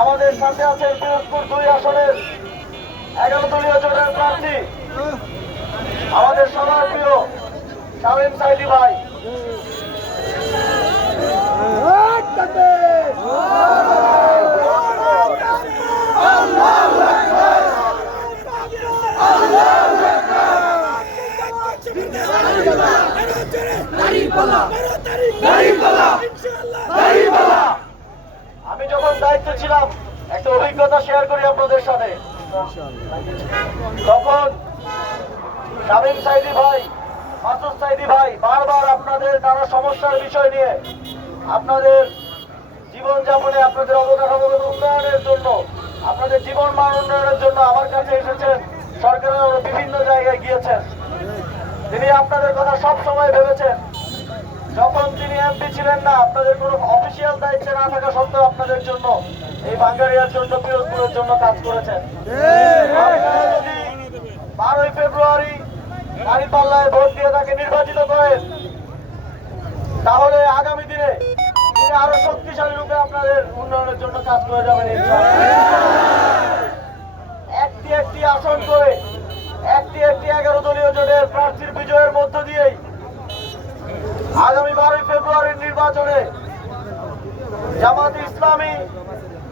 আমাদের সাথে আছেন পিরোজপুর 2 আসনের 11 দলীয় জোটের প্রার্থী আমাদের সবার প্রিয় শামীম সাইদি ভাই। আমি যখন দায়িত্বে ছিলাম একটা অভিজ্ঞতা শেয়ার করি আপনাদের সাথে। তখন শামীম সাইদি ভাই, মাসুদ সাইদি ভাই বারবার আপনাদের নানা সমস্যার বিষয় নিয়ে, আপনাদের জীবনযাপনে, আপনাদের অবকাঠামোগত উন্নয়নের জন্য, আপনাদের জীবন মান উন্নয়নের জন্য আমার কাছে এসেছেন, সরকারের বিভিন্ন জায়গায় গিয়েছেন। তিনি আপনাদের কথা সব সময় ভেবেছেন। যখন তিনি এমপি ছিলেন না, আপনাদের কোনো অফিসিয়াল দায়িত্বে না থাকা সত্ত্বেও আপনাদের জন্য, এই বাঙ্গারিয়ার জন্য, পিরোজপুরের জন্য কাজ করেছেন। আপনারা যদি 12 ফেব্রুয়ারি দাঁড়িপাল্লায় ভোট দিয়ে তাকে নির্বাচিত করেন, তাহলে আগামী দিনে তিনি আরো শক্তিশালী রূপে আপনাদের উন্নয়নের জন্য কাজ করে যাবেন। একটি একটি আসন করে, একটি 11 দলীয় জোটের প্রার্থীর বিজয়ের মধ্য দিয়েই আগামী 12 ফেব্রুয়ারির নির্বাচনে জামাত ইসলামী,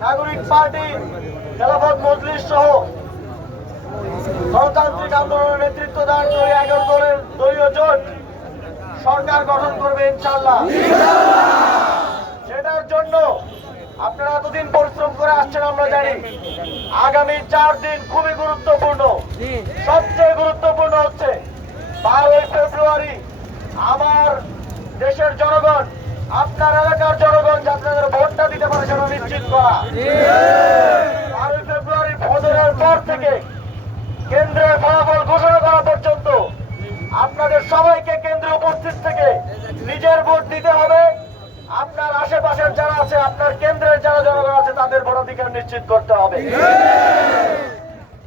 নাগরিক পার্টি, খেলাফত মজলিস সহ গণতান্ত্রিক আন্দোলনের নেতৃত্ব দান করে 11 দলের দলীয় জোট সরকার গঠন করবে ইনশাআল্লাহ। সেটার জন্য আপনারা এতদিন পরিশ্রম করে আসছেন আমরা জানি। আগামী 4 দিন খুবই গুরুত্বপূর্ণ। সবচেয়ে গুরুত্বপূর্ণ হচ্ছে 12 ফেব্রুয়ারি আমার দেশের জনগণ, আপনার এলাকার জনগণ আপনাদের ভোটটা দিতে পারে সেটা নিশ্চিত করা। 12 ফেব্রুয়ারি ফজরের পর থেকে কেন্দ্রের ফলাফল ঘোষণা করা পর্যন্ত আপনাদের সবাইকে কেন্দ্রে উপস্থিত থেকে নিজের ভোট দিতে হবে। আপনার আশেপাশের যারা আছে, আপনার কেন্দ্রের যারা জনগণ আছে, তাদের ভোটাধিকার নিশ্চিত করতে হবে।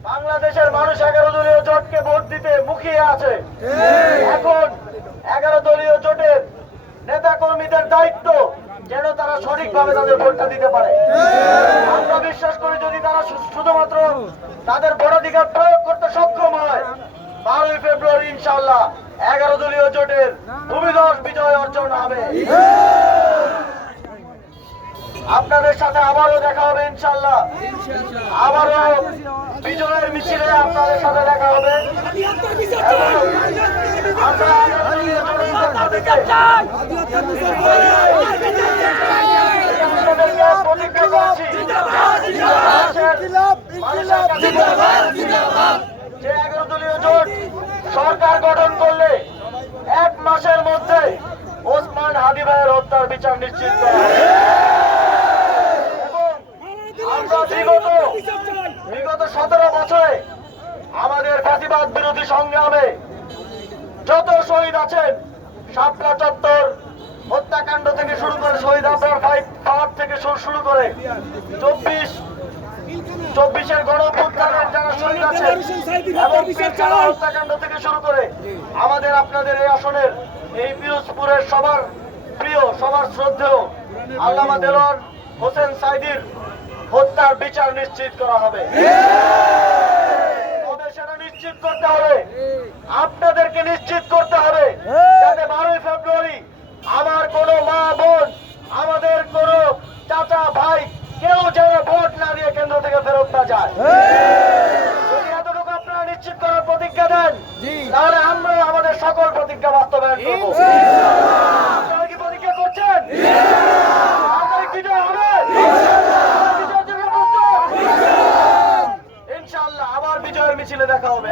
বাংলাদেশের মানুষ 11 দলীয় জোটকে ভোট দিতে মুখিয়ে আছে। এখন 11 দলীয় জোটের নেতা কর্মীদের দায়িত্ব যেন তারা সঠিকভাবে তাদের ভোটটা দিতে পারে। আমরা বিশ্বাস করি যদি তারা শুধুমাত্র তাদের ভোটাধিকার প্রয়োগ করতে সক্ষম হয়, 12 ফেব্রুয়ারি ইনশাআল্লাহ 11 দলীয় জোটের ভূমিধস বিজয় অর্জন হবে। আপনাদের সাথে আবারও দেখা হবে ইনশাআল্লাহ। আবারও বিজয়ের মিছিলে আপনাদের সাথে দেখা হবে। আমরা প্রতিজ্ঞা করছি যে 11 দলীয় জোট সরকার গঠন করলে 1 মাসের মধ্যে ওসমান হাদি ভাইয়ের হত্যার বিচার নিশ্চিত করা হবে। আমরা বিগত 17 বছরে আমাদের ফ্যাসিবাদ বিরোধী সংগ্রামে যত শহীদ আছেন, শাপলা চত্বর হত্যাকাণ্ড থেকে শুরু করে, শহীদ আবরার ফাঁদ থেকে শুরু করে 24-এর গণঅভ্যুত্থানের যারা শহীদ আছেন এবং পেছাড়া হত্যাকাণ্ড থেকে শুরু করে আমাদের আপনাদের এই আসনের, এই পিরোজপুরের সবার প্রিয়, সবার শ্রদ্ধেয় আল্লামা দেলোয়ার হোসেন সাইদির হত্যার বিচার নিশ্চিত করা হবে। তবে সেটা নিশ্চিত করতে হবে, আপনাদেরকে নিশ্চিত করতে হবে যাতে 12 ফেব্রুয়ারি আমার কোনো মা বোন, আমাদের কোনো চাচা ভাই কেউ যেন ভোট না দিয়ে কেন্দ্র থেকে ফেরত না যায়। যদি এতটুকু আপনারা নিশ্চিত করার প্রতিজ্ঞা দেন, তাহলে আমরা আমাদের সকল প্রতিজ্ঞা বাস্তবায়ন করব। আপনারা কি প্রতিজ্ঞা করছেন? বিজয় হবে ইনশাআল্লাহ। আবার বিজয়ের মিছিলে দেখা হবে।